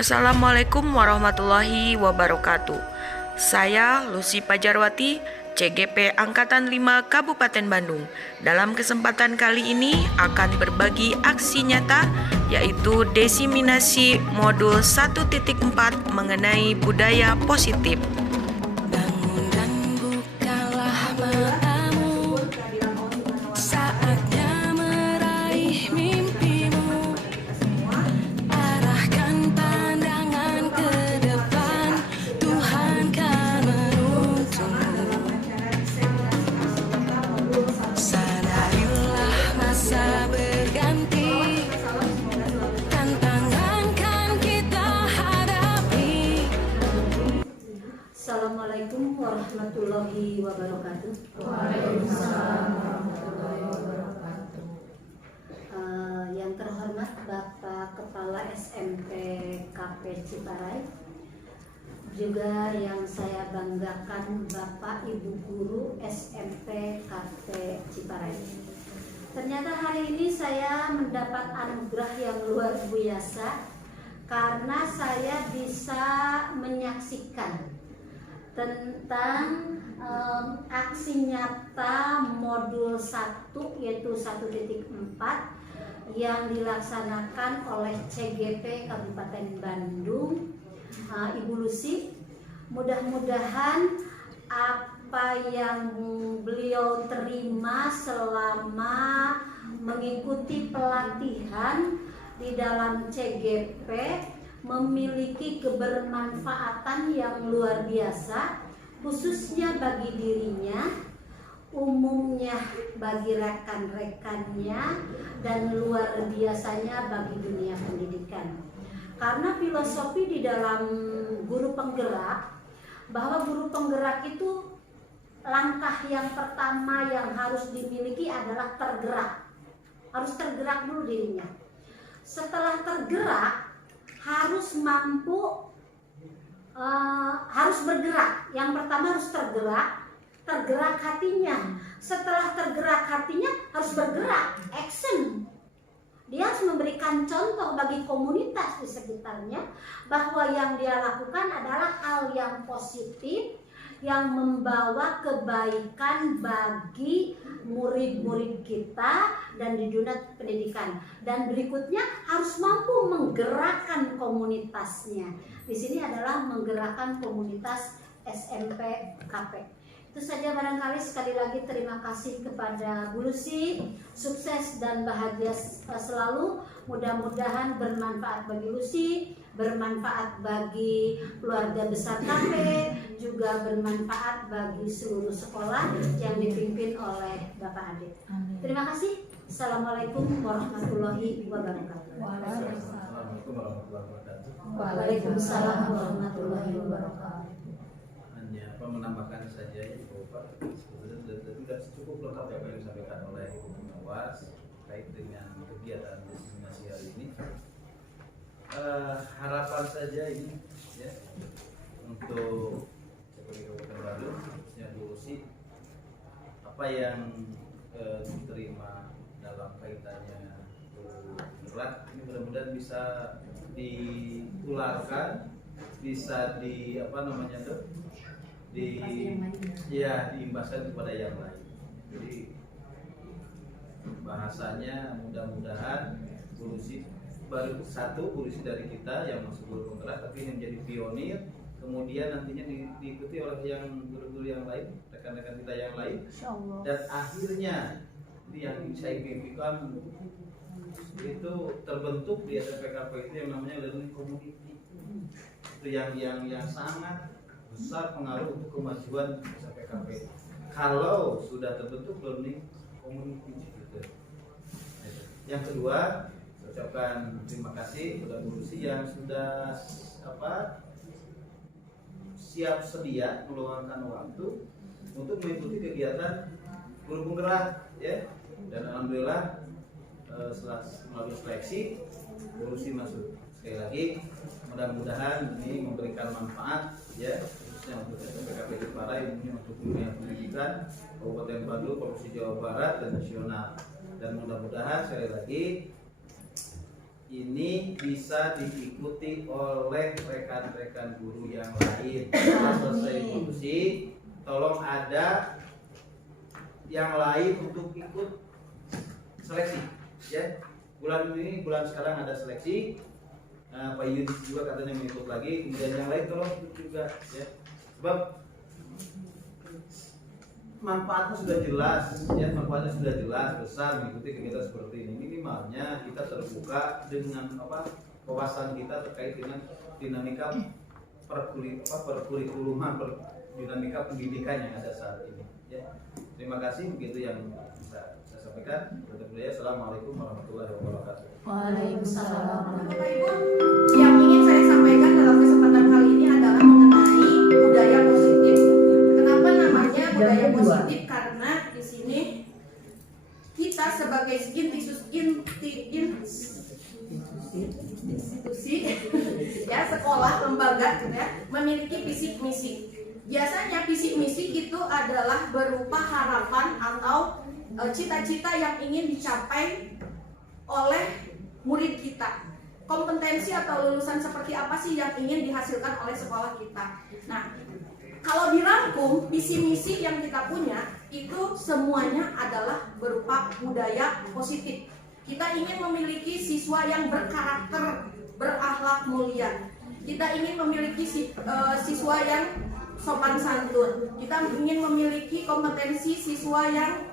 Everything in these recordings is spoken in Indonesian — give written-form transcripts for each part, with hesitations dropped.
Assalamualaikum warahmatullahi wabarakatuh. Saya Lucy Pajarwati, CGP Angkatan 5 Kabupaten Bandung. Dalam kesempatan kali ini akan berbagi aksi nyata yaitu desiminasi modul 1.4 mengenai budaya positif. Assalamualaikum warahmatullahi wabarakatuh. Waalaikumsalam warahmatullahi wabarakatuh. Yang terhormat Bapak Kepala SMP KP Ciparai, juga yang saya banggakan Bapak Ibu Guru SMP KP Ciparai. Ternyata hari ini saya mendapat anugerah yang luar biasa karena saya bisa menyaksikan tentang aksi nyata modul 1 yaitu 1.4 yang dilaksanakan oleh CGP Kabupaten Bandung, Ibu Lucy. Mudah-mudahan apa yang beliau terima selama mengikuti pelatihan di dalam CGP memiliki kebermanfaatan yang luar biasa, khususnya bagi dirinya, umumnya bagi rekan-rekannya, dan luar biasanya bagi dunia pendidikan. Karena filosofi di dalam guru penggerak, bahwa guru penggerak itu langkah yang pertama yang harus dimiliki adalah tergerak. Harus tergerak dulu dirinya. Setelah tergerak, harus mampu, harus bergerak. Yang pertama harus tergerak hatinya. Setelah tergerak hatinya harus bergerak, action. Dia harus memberikan contoh bagi komunitas di sekitarnya bahwa yang dia lakukan adalah hal yang positif yang membawa kebaikan bagi murid-murid kita dan di dunia pendidikan. Dan berikutnya harus mampu menggerakkan komunitasnya. Di sini adalah menggerakkan komunitas SMP KP. Itu saja barangkali. Sekali lagi terima kasih kepada Bu Lucy. Sukses dan bahagia selalu. Mudah-mudahan bermanfaat bagi Lucy, bermanfaat bagi keluarga besar KP, juga bermanfaat bagi seluruh sekolah yang dipimpin oleh Bapak Ade. Terima kasih. Assalamualaikum warahmatullahi wabarakatuh. Waalaikumsalam warahmatullahi wabarakatuh. Hanya menambahkan saja Ibu Bapak, sebetulnya sudah cukup lengkap apa yang disampaikan oleh Ibu Pengawas terkait dengan kegiatan destinasi hari ini. Harapan saja ini ya untuk seperti Kabupaten Bandung, khususnya Bu Lucy, apa yang diterima dalam kaitannya berat ini mudah-mudahan bisa ditularkan, bisa diimbaskan kepada yang lain. Jadi bahasanya mudah-mudahan Bu Lucy baru satu polisi dari kita yang masuk guru penggerak, tapi yang menjadi pionir, kemudian nantinya diikuti oleh yang guru-guru yang lain, rekan-rekan kita yang lain, dan akhirnya yang saya impikan itu terbentuk di SMPKP itu yang namanya learning community. Itu yang sangat besar pengaruh untuk kemajuan SMPKP. Kalau sudah terbentuk learning community gitu. Yang kedua, ucapkan terima kasih kepada Bu Lucy yang sudah siap sedia meluangkan waktu untuk mengikuti kegiatan guru penggerak ya. Dan alhamdulillah setelah melalui seleksi Bu Lucy masuk. Sekali lagi mudah-mudahan ini memberikan manfaat ya, khususnya untuk SMPKP Ciparai, ini untuk dunia pendidikan Kabupaten Bandung, Provinsi Jawa Barat dan nasional. Dan mudah-mudahan sekali lagi ini bisa diikuti oleh rekan-rekan guru yang lain. Setelah selesai diskusi, tolong ada yang lain untuk ikut seleksi, ya. Bulan sekarang ada seleksi. Pak Yudis juga katanya mau ikut lagi, kemudian yang lain tolong ikut juga, ya. Sebab manfaatnya sudah jelas, ya, manfaatnya sudah jelas besar mengikuti kegiatan seperti ini. Minimalnya kita terbuka dengan wawasan kita terkait dengan dinamika perkurikuluman, dinamika pendidikan yang ada saat ini. Ya. Terima kasih, begitu yang bisa saya sampaikan. Assalamualaikum warahmatullahi wabarakatuh. Waalaikumsalam. Bapak Ibu, yang ingin saya sampaikan dalam kesempatan kali ini adalah mengenai budaya positif. Kenapa namanya budaya positif? Karena di sini kita sebagai institusi ya, sekolah, lembaga ya, memiliki visi misi. Biasanya visi misi itu adalah berupa harapan atau cita-cita yang ingin dicapai oleh murid kita. Kompetensi atau lulusan seperti apa sih yang ingin dihasilkan oleh sekolah kita. Nah, kalau dirangkum visi misi yang kita punya itu semuanya adalah berupa budaya positif. Kita ingin memiliki siswa yang berkarakter, berakhlak mulia. Kita ingin memiliki siswa yang sopan santun. Kita ingin memiliki kompetensi siswa yang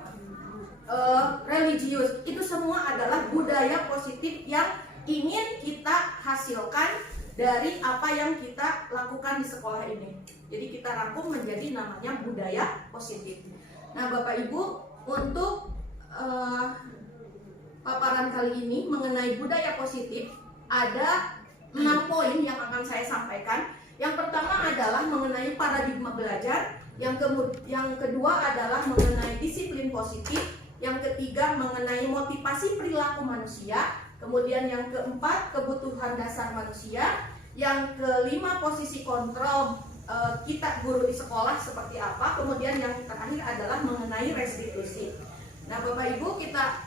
religius. Itu semua adalah budaya positif yang ingin kita hasilkan dari apa yang kita lakukan di sekolah ini. Jadi kita rangkum menjadi namanya budaya positif. Nah, Bapak Ibu, untuk paparan kali ini mengenai budaya positif ada 6 poin yang akan saya sampaikan. Yang pertama adalah mengenai paradigma belajar, yang kedua adalah mengenai disiplin positif, yang ketiga mengenai motivasi perilaku manusia, kemudian yang keempat kebutuhan dasar manusia, yang kelima posisi kontrol kita guru di sekolah seperti apa, kemudian yang terakhir adalah mengenai restitusi. Nah, Bapak Ibu, kita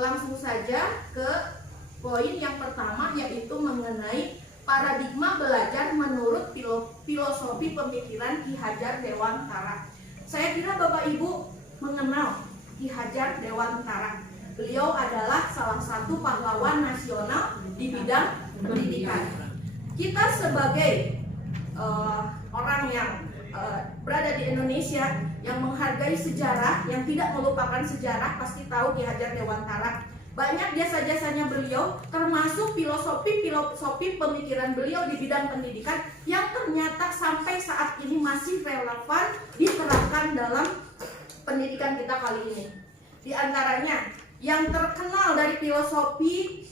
langsung saja ke poin yang pertama, yaitu mengenai paradigma belajar menurut filosofi pemikiran Ki Hajar Dewantara. Saya kira Bapak Ibu mengenal Ki Hajar Dewantara. Beliau adalah salah satu pahlawan nasional di bidang pendidikan. Kita sebagai orang yang berada di Indonesia yang menghargai sejarah, yang tidak melupakan sejarah, pasti tahu Ki Hajar Dewantara. Banyak jasa-jasanya beliau, termasuk filosofi pemikiran beliau di bidang pendidikan yang ternyata sampai saat ini masih relevan diterapkan dalam pendidikan kita kali ini. Di antaranya yang terkenal dari filosofi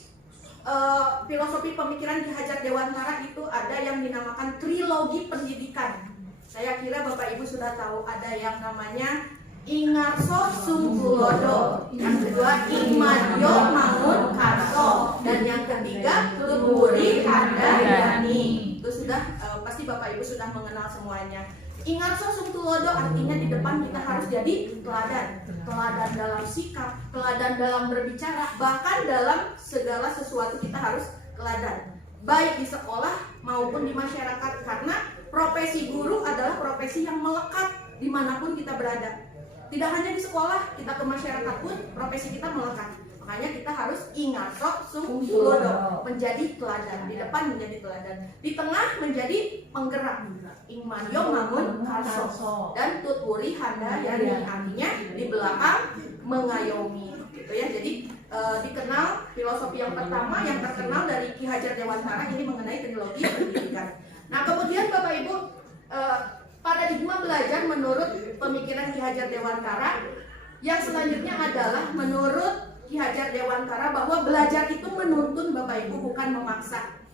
pemikiran Ki Hajar Dewantara itu ada yang dinamakan trilogi pendidikan. Saya kira Bapak Ibu sudah tahu, ada yang namanya Ingarso Sunggulodo, yang kedua Imadyo Mangun Karso, dan yang ketiga Tuturi Handayani. Itu sudah pasti Bapak Ibu sudah mengenal semuanya. Ingarso Sunggulodo artinya di depan kita harus jadi teladan. Teladan dalam sikap, teladan dalam berbicara, bahkan dalam segala sesuatu kita harus teladan. Baik di sekolah maupun di masyarakat, karena profesi guru adalah profesi yang melekat dimanapun kita berada. Tidak hanya di sekolah, kita ke masyarakat pun profesi kita melekat. Makanya kita harus Ingarso Sunggulodo, menjadi teladan. Di depan menjadi teladan, di tengah menjadi penggerak. Imadyo Mangun Karso dan Tuturi Handayani, artinya di belakang mengayomi. Gitu ya. Jadi dikenal filosofi yang pertama yang terkenal dari Ki Hajar Dewantara ini mengenai trilogi pendidikan. Nah, kemudian Bapak Ibu, paradigma belajar menurut pemikiran Ki Hajar Dewantara yang selanjutnya adalah menurut Ki Hajar Dewantara bahwa belajar itu menuntun Bapak Ibu, bukan memaksa.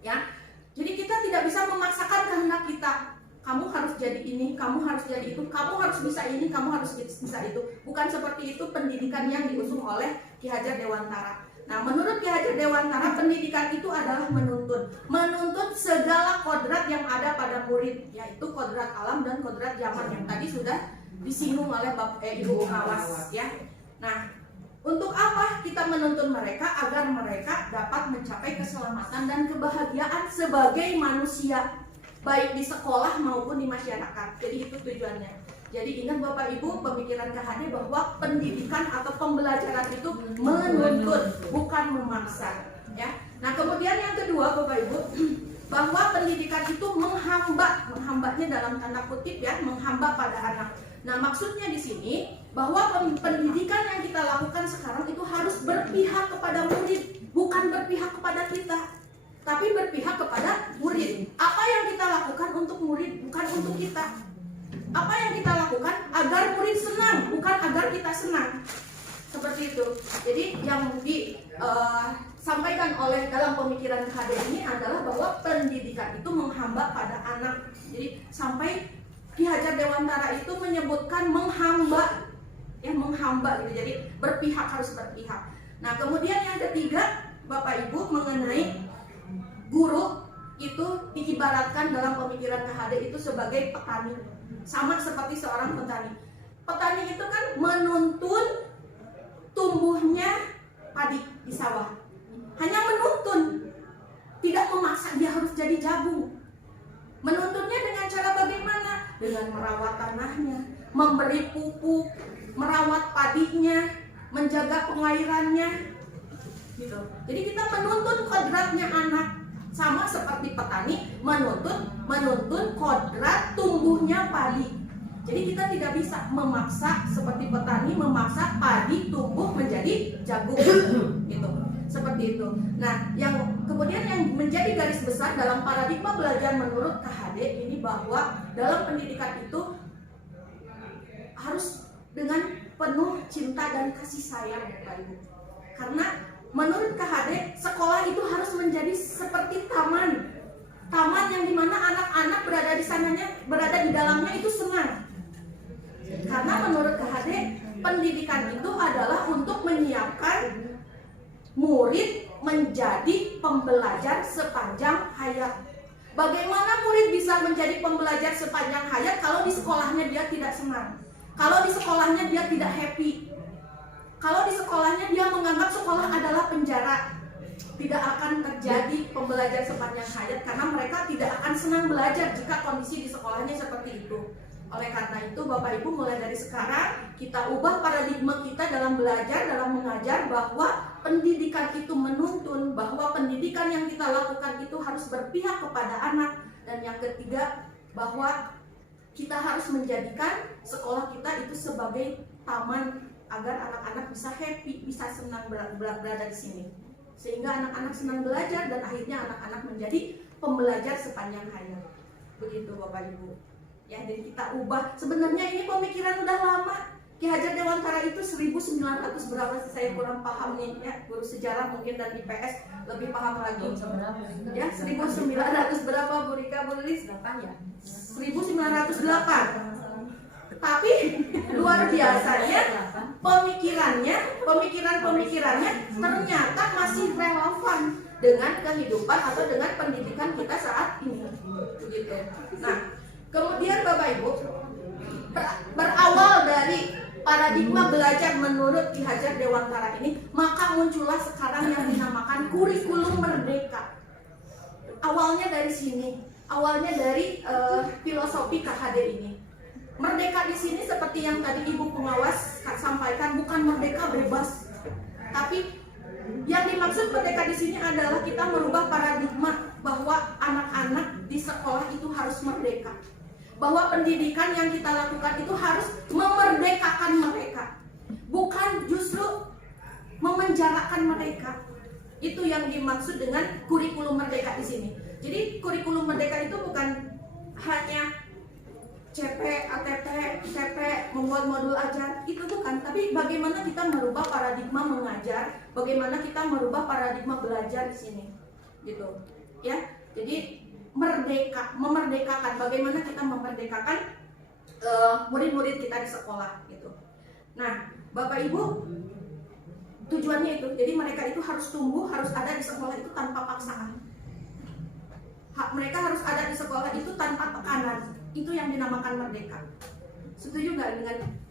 Ya. Jadi kita tidak bisa memaksakan kehendak kita. Kamu harus jadi ini, kamu harus jadi itu, kamu harus bisa ini, kamu harus bisa itu. Bukan seperti itu pendidikan yang diusung oleh Ki Hajar Dewantara. Nah, menurut Ki Hajar Dewantara, pendidikan itu adalah menuntun segala kodrat yang ada pada murid, yaitu kodrat alam dan kodrat zaman yang tadi sudah disinggung oleh Ibu Kawas, ya. Nah, Untuk apa kita menuntun mereka? Agar mereka dapat mencapai keselamatan dan kebahagiaan sebagai manusia, baik di sekolah maupun di masyarakat. Jadi itu tujuannya. Jadi ingat Bapak Ibu, pemikiran KHD bahwa pendidikan atau pembelajaran itu menuntun, bukan memaksa. Ya. Nah kemudian yang kedua Bapak Ibu, bahwa pendidikan itu menghambanya dalam tanda kutip ya, menghamba pada anak. Nah maksudnya di sini bahwa pendidikan yang kita lakukan sekarang itu harus berpihak kepada murid, bukan berpihak kepada kita, tapi berpihak kepada murid. Apa yang kita lakukan untuk murid, bukan untuk kita. Apa yang kita lakukan agar murid senang, bukan agar kita senang. Seperti itu. Jadi yang disampaikan oleh dalam pemikiran KHD ini adalah bahwa pendidikan itu menghamba pada anak. Jadi sampai Ki Hajar Dewantara itu menyebutkan menghamba, ya menghamba gitu. Jadi berpihak, harus berpihak. Nah kemudian yang ketiga Bapak Ibu, mengenai guru itu diibaratkan dalam pemikiran KHD itu sebagai petani, sama seperti seorang petani. Petani itu kan menuntun tumbuhnya padi di sawah, hanya menuntun, tidak memaksa dia harus jadi jagung. Menuntunnya dengan cara bagaimana? Dengan merawat tanahnya, memberi pupuk, merawat padinya, menjaga pengairannya, gitu. Jadi kita menuntun kodratnya anak, sama seperti petani menuntun kodrat tumbuhnya padi. Jadi kita tidak bisa memaksa seperti petani memaksa padi tumbuh menjadi jagung, gitu. Seperti itu. Nah, yang kemudian yang menjadi garis besar dalam paradigma belajar menurut KHD ini bahwa dalam pendidikan itu harus dengan penuh cinta dan kasih sayang, Bapak Ibu. Karena menurut KHD sekolah itu harus menjadi seperti taman. Taman yang dimana anak-anak berada di sananya, berada di dalamnya itu senang. Karena menurut KHD pendidikan itu adalah untuk menyiapkan murid menjadi pembelajar sepanjang hayat. Bagaimana murid bisa menjadi pembelajar sepanjang hayat kalau di sekolahnya dia tidak senang? Kalau di sekolahnya dia tidak happy? Kalau di sekolahnya dia menganggap sekolah adalah penjara? Tidak akan terjadi pembelajar sepanjang hayat karena mereka tidak akan senang belajar jika kondisi di sekolahnya seperti itu. Oleh karena itu Bapak Ibu, mulai dari sekarang kita ubah paradigma kita dalam belajar, dalam mengajar, bahwa pendidikan itu menuntun, bahwa pendidikan yang kita lakukan itu harus berpihak kepada anak. Dan yang ketiga, bahwa kita harus menjadikan sekolah kita itu sebagai taman agar anak-anak bisa happy, bisa senang berada di sini. Sehingga anak-anak senang belajar dan akhirnya anak-anak menjadi pembelajar sepanjang hayat. Begitu Bapak Ibu. Ya, jadi kita ubah. Sebenarnya ini pemikiran udah lama. Ki Hajar Dewantara itu 1900 berapa sih, saya kurang paham nih ya. Guru sejarah mungkin dan IPS lebih paham lagi. Ya, 1900 berapa Bu Rika, Bu Lilis? 8 ya. 1908. Tapi luar biasanya pemikirannya ternyata masih relevan dengan kehidupan atau dengan pendidikan kita saat ini. Begitu. Nah, kemudian Bapak Ibu, berawal dari paradigma belajar menurut Ki Hajar Dewantara ini, maka muncullah sekarang yang dinamakan kurikulum merdeka. Awalnya dari sini, awalnya dari filosofi KHD ini. Merdeka di sini seperti yang tadi Ibu Pengawas sampaikan, bukan merdeka bebas, tapi yang dimaksud merdeka di sini adalah kita merubah paradigma bahwa anak-anak di sekolah itu harus merdeka. Bahwa pendidikan yang kita lakukan itu harus memerdekakan mereka, bukan justru memenjarakan mereka. Itu yang dimaksud dengan kurikulum merdeka di sini. Jadi kurikulum merdeka itu bukan hanya CP, ATP, TP, membuat modul ajar, itu bukan. Tapi bagaimana kita merubah paradigma mengajar, bagaimana kita merubah paradigma belajar di sini, gitu. Ya, jadi memerdekakan, bagaimana kita memerdekakan murid-murid kita di sekolah gitu. Nah, Bapak Ibu, tujuannya itu, jadi mereka itu harus tumbuh, harus ada di sekolah itu tanpa paksaan. Mereka harus ada di sekolah itu tanpa tekanan. Itu yang dinamakan merdeka. Setuju nggak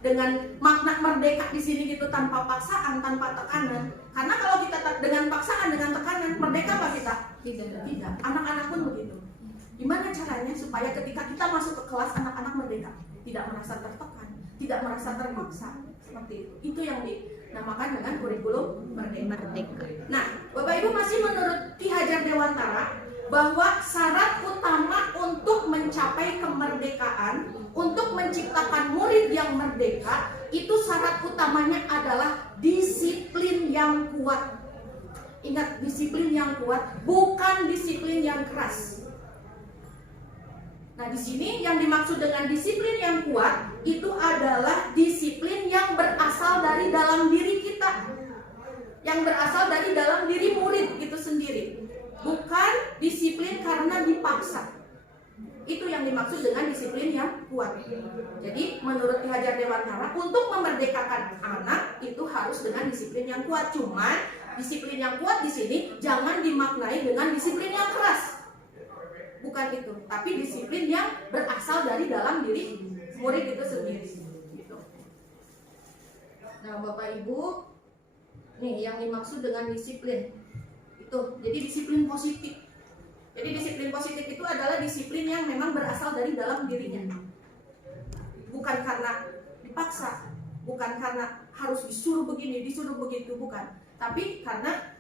dengan makna merdeka di sini gitu, tanpa paksaan, tanpa tekanan? Karena kalau kita dengan paksaan, dengan tekanan, merdeka apa kita? Tidak. Anak-anak pun begitu. Gimana caranya supaya ketika kita masuk ke kelas anak-anak merdeka, tidak merasa tertekan, tidak merasa terpaksa, seperti itu. Itu yang dinamakan dengan kurikulum merdeka. Nah, Bapak Ibu, masih menurut Ki Hajar Dewantara bahwa syarat utama untuk mencapai kemerdekaan, untuk menciptakan murid yang merdeka, itu syarat utamanya adalah disiplin yang kuat. Ingat, disiplin yang kuat, bukan disiplin yang keras. Nah, di sini yang dimaksud dengan disiplin yang kuat itu adalah disiplin yang berasal dari dalam diri kita, yang berasal dari dalam diri murid itu sendiri, bukan disiplin karena dipaksa. Itu yang dimaksud dengan disiplin yang kuat. Jadi menurut Ki Hajar Dewantara, untuk memerdekakan anak itu harus dengan disiplin yang kuat. Cuman disiplin yang kuat di sini jangan dimaknai dengan disiplin yang keras. Bukan itu, tapi disiplin yang berasal dari dalam diri murid itu sendiri. Gitu. Nah, Bapak Ibu, nih yang dimaksud dengan disiplin itu, jadi disiplin positif. Jadi disiplin positif itu adalah disiplin yang memang berasal dari dalam dirinya, bukan karena dipaksa, bukan karena harus disuruh begini, disuruh begitu, bukan, tapi karena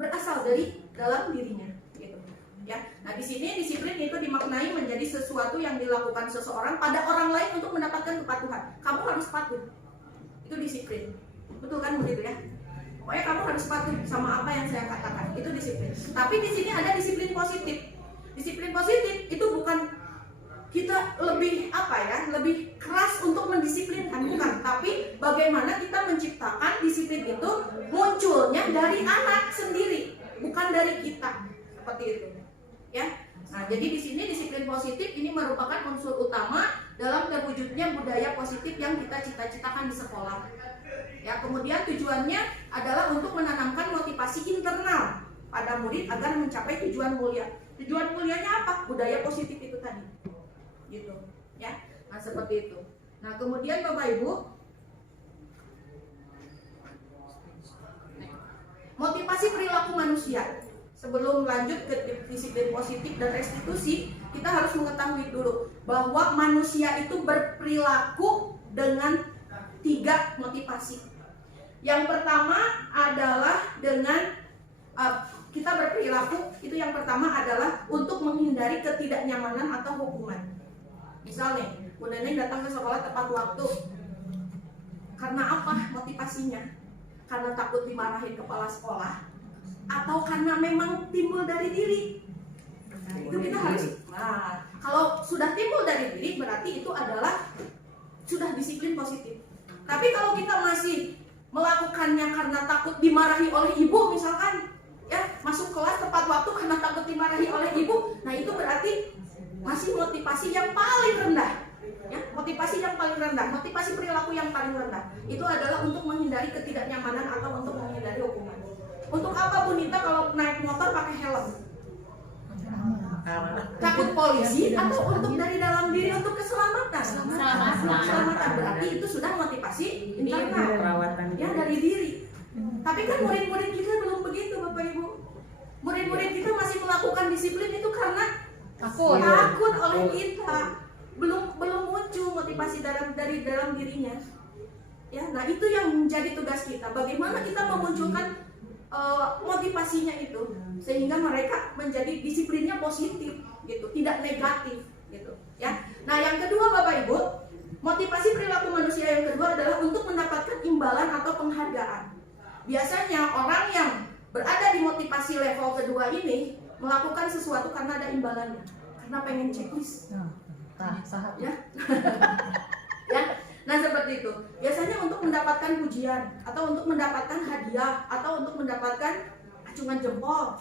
berasal dari dalam dirinya. Gitu. Ya, nah di sini disiplin itu dimaknai menjadi sesuatu yang dilakukan seseorang pada orang lain untuk mendapatkan kepatuhan. Kamu harus patuh, itu disiplin, betul kan begitu ya? Pokoknya kamu harus patuh sama apa yang saya katakan, itu disiplin. Tapi di sini ada disiplin positif. Disiplin positif itu bukan kita lebih lebih keras untuk mendisiplinkan, bukan. Tapi bagaimana kita menciptakan disiplin itu munculnya dari anak sendiri, bukan dari kita, seperti itu. Ya, nah jadi di sini disiplin positif ini merupakan unsur utama dalam terwujudnya budaya positif yang kita cita-citakan di sekolah. Ya, kemudian tujuannya adalah untuk menanamkan motivasi internal pada murid agar mencapai tujuan mulia. Tujuan mulianya apa? Budaya positif itu tadi. Gitu, ya. Nah, seperti itu. Nah, kemudian Bapak Ibu, motivasi perilaku manusia. Sebelum lanjut ke disiplin positif dan restitusi, kita harus mengetahui dulu bahwa manusia itu berperilaku dengan 3 motivasi. Yang pertama adalah dengan kita berperilaku, itu yang pertama adalah untuk menghindari ketidaknyamanan atau hukuman. Misalnya, Bu Neneng datang ke sekolah tepat waktu. Karena apa motivasinya? Karena takut dimarahin kepala sekolah, atau karena memang timbul dari diri? Itu kita harus. Nah, kalau sudah timbul dari diri berarti itu adalah sudah disiplin positif. Tapi kalau kita masih melakukannya karena takut dimarahi oleh ibu, misalkan, ya masuk kelas tepat waktu karena takut dimarahi oleh ibu, nah itu berarti masih motivasi yang paling rendah. Ya, motivasi yang paling rendah, motivasi perilaku yang paling rendah itu adalah untuk menghindari ketidaknyamanan atau untuk menghindari hukuman. Untuk apa Bu Nita kalau naik motor pakai helm? Takut polisi atau untuk dari dalam diri untuk keselamatan? Keselamatan berarti itu sudah motivasi internal, ya dari diri. Tapi kan murid-murid kita belum begitu, Bapak Ibu. Murid-murid kita masih melakukan disiplin itu karena takut oleh kita. Belum muncul motivasi dari dalam dirinya. Ya, nah itu yang menjadi tugas kita. Bagaimana kita memunculkan motivasinya itu sehingga mereka menjadi disiplinnya positif gitu, tidak negatif gitu ya. Nah, yang kedua Bapak Ibu, motivasi perilaku manusia yang kedua adalah untuk mendapatkan imbalan atau penghargaan. Biasanya orang yang berada di motivasi level kedua ini melakukan sesuatu karena ada imbalannya, karena pengen checklist. Ya. Ya. Nah, seperti itu. Biasanya untuk mendapatkan pujian atau untuk mendapatkan hadiah atau untuk mendapatkan acungan jempol.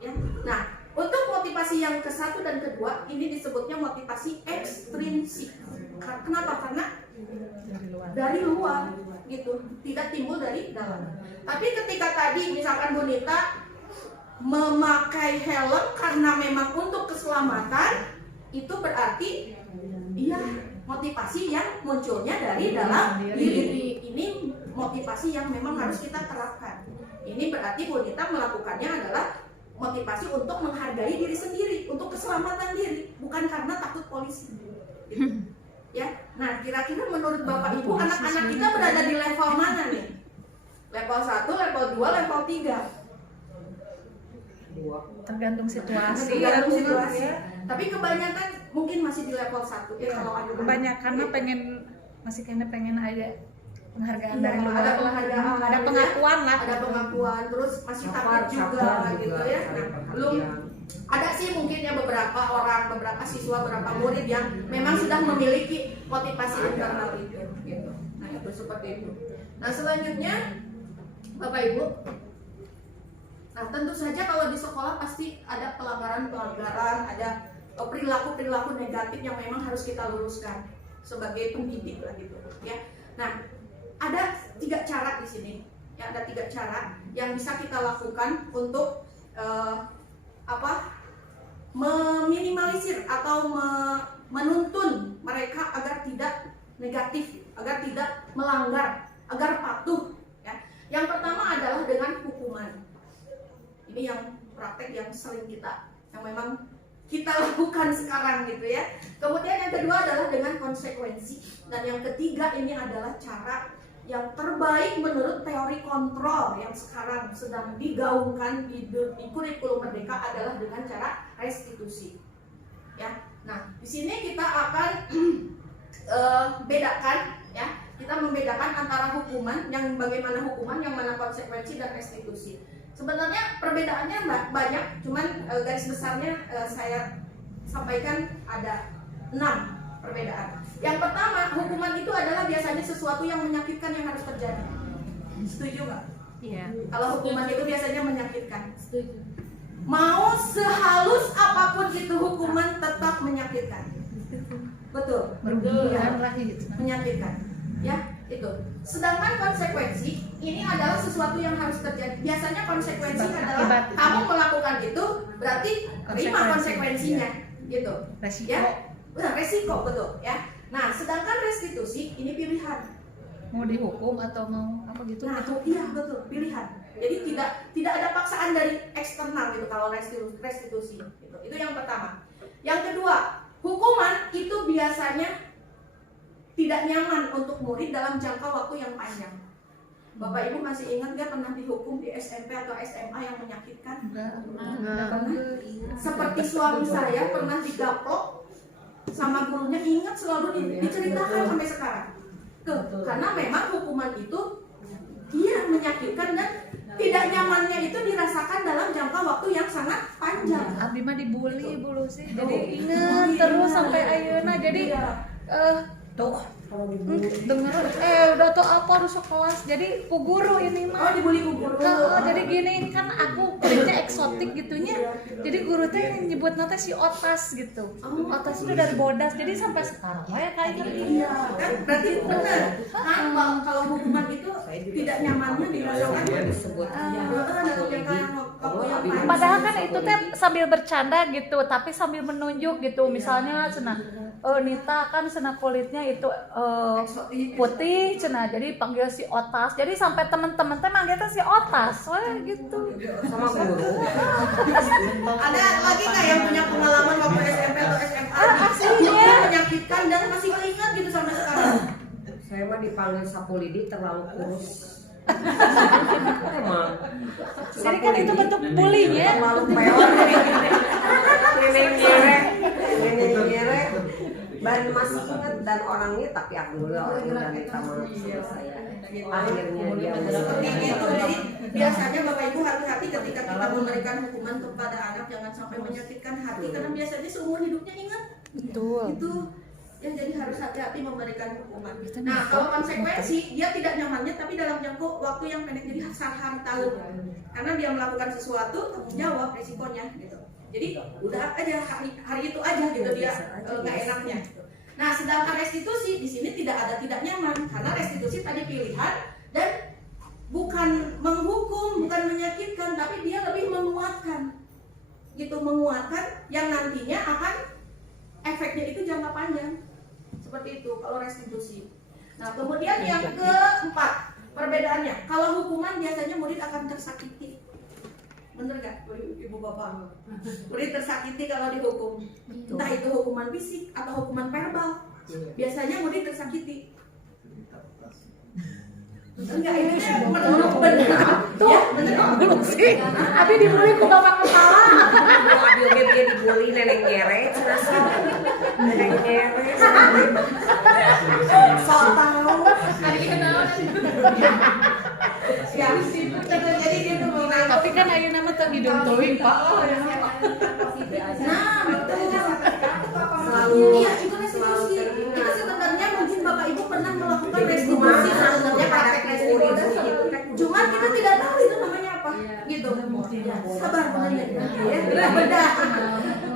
Ya. Nah, untuk motivasi yang ke-1 dan kedua ini disebutnya motivasi ekstrinsik. Kenapa? Karena dari luar gitu, tidak timbul dari dalam. Tapi ketika tadi misalkan Bu Nita memakai helm karena memang untuk keselamatan, itu berarti iya motivasi yang munculnya dari dalam diri. Ini motivasi yang memang harus kita terapkan. Ini berarti Bu Nita melakukannya adalah motivasi untuk menghargai diri sendiri, untuk keselamatan diri, bukan karena takut polisi. Gitu. Ya, nah kira-kira menurut Bapak Ibu anak-anak kita berada di level mana nih? Level 1, level 2, level 3? Tergantung situasi. Tergantung situasi. Tapi kebanyakan mungkin masih di level 1 ya kalau ada. Kebanyakan mah masih pengen ada penghargaan dari luar. Ada penghargaan, ada pengakuan lah. Ada pengakuan, terus masih takut juga gitu ya. Nah, belum ada sih mungkin ya beberapa orang, beberapa siswa, beberapa murid yang memang sudah memiliki motivasi internal itu gitu. Nah, itu seperti itu. Nah, selanjutnya Bapak Ibu, nah tentu saja kalau di sekolah pasti ada pelanggaran-pelanggaran, ada perilaku-perilaku negatif yang memang harus kita luruskan sebagai pendidik lah gitu ya. Nah, ada 3 cara di sini. Ya, ada 3 cara yang bisa kita lakukan untuk meminimalisir atau menuntun mereka agar tidak negatif, agar tidak melanggar, agar patuh. Ya. Yang pertama adalah dengan hukuman. Ini yang praktek yang sering yang memang kita lakukan sekarang gitu ya. Kemudian yang kedua adalah dengan konsekuensi. Dan yang ketiga ini adalah cara yang terbaik menurut teori kontrol yang sekarang sedang digaungkan di kurikulum Merdeka adalah dengan cara restitusi. Ya, nah di sini kita akan bedakan ya. Kita membedakan antara hukuman yang bagaimana hukuman, yang mana konsekuensi dan restitusi. Sebenarnya perbedaannya banyak, cuman garis besarnya saya sampaikan ada 6 perbedaan. Yang pertama, hukuman itu adalah biasanya sesuatu yang menyakitkan yang harus terjadi. Setuju nggak? Iya. Kalau hukuman itu biasanya menyakitkan. Setuju. Mau sehalus apapun itu hukuman tetap menyakitkan. Betul. Merugikan lah gitu. Menyakitkan. Ya, itu. Sedangkan konsekuensi ini adalah sesuatu yang harus terjadi. Biasanya konsekuensi adalah kamu melakukan itu berarti terima konsekuensinya, gitu. Resiko. Ya, benar, resiko betul. Ya. Nah, sedangkan restitusi ini pilihan. Mau dihukum atau mau apa gitu? Nah, iya betul, pilihan. Jadi tidak ada paksaan dari eksternal gitu kalau restitusi. Gitu. Itu yang pertama. Yang kedua, hukuman itu biasanya tidak nyaman untuk murid dalam jangka waktu yang panjang. Bapak Ibu masih ingat nggak pernah dihukum di SMP atau SMA yang menyakitkan? Enggak. Seperti suami saya pernah digaplok sama gurunya, ingat selalu diceritakan sampai sekarang. Karena memang hukuman itu dia menyakitkan dan tidak nyamannya itu dirasakan dalam jangka waktu yang sangat panjang. Abdi mah dibully dulu sih. Jadi ingat terus sampai ayeuna. Jadi tuh denger udah tuh apa harus kelas jadi ku guru ini mah dibully ku guru. Jadi gini kan aku kulitnya eksotik gitunya jadi guru teh nyebut nate si Otas gitu. Otas itu dari Bodas jadi sampai sekarang ya kayak gini. Iya kan berarti benar kan kalau hukuman itu tidak nyamannya dirasakan disebut padahal kan itu teh sambil bercanda gitu tapi sambil menunjuk gitu misalnya cenah Nita kan cenah kulitnya itu putih cenah jadi panggil si Otas jadi sampai teman-teman teh manggil si Otas wah gitu sama guru. Ada lagi nggak yang punya pengalaman waktu SMP atau SMA aslinya menyakitkan dan masih keinget gitu sampai sekarang? Saya mah dipanggil sapu lidi terlalu kurus. Emang. jadi kan itu bentuk bullying ya Terlalu peor. Ngere. Dan masih ingat dan orangnya tapi alhamdulillah orangnya udah minta maaf sama saya. Akhirnya dia Seperti itu. Jadi biasanya Bapak Ibu hati-hati ketika kita memberikan hukuman kepada anak jangan sampai menyakitkan hati karena biasanya seumur hidupnya ingat. betul Itu ya jadi harus hati-hati memberikan hukuman. Nah kalau konsekuensi dia tidak nyamannya tapi dalam jangka waktu yang pendek jadi hari tahun karena dia melakukan sesuatu tanggung jawab risikonya gitu. Jadi udah aja hari itu aja gitu dia nggak enaknya. Nah sedangkan restitusi di sini tidak nyaman karena restitusi tadi pilihan dan bukan menghukum, bukan menyakitkan, tapi dia lebih menguatkan, gitu menguatkan yang nantinya akan efeknya itu jangka panjang. Seperti itu kalau restitusi. Nah, kemudian yang keempat, perbedaannya. Kalau hukuman biasanya murid akan tersakiti. Bener gak, ibu bapak? Murid tersakiti kalau dihukum. Entah itu hukuman fisik atau hukuman verbal. Biasanya murid tersakiti. Enggak, ini merenung benar. Tuh, Ya, bener. belum sih. Abi dibully ku bapak kepala. Abi oge dia dibully neneng nyere, cenah sih. Neneng nyere. So tahu. Ya, jadi dia tuh mau nanya. Tapi kan ayeuna mah teu didongteuing, Pak. Nah, betul. Selalu Iya, itu restitusi. teringat. Itu sebenarnya mungkin Bapak Ibu pernah melakukan restitusi sebenarnya praktek restitusi. Cuman kita tidak tahu itu namanya apa. Gitu. Ya, sabar benernya. Ya, bedah.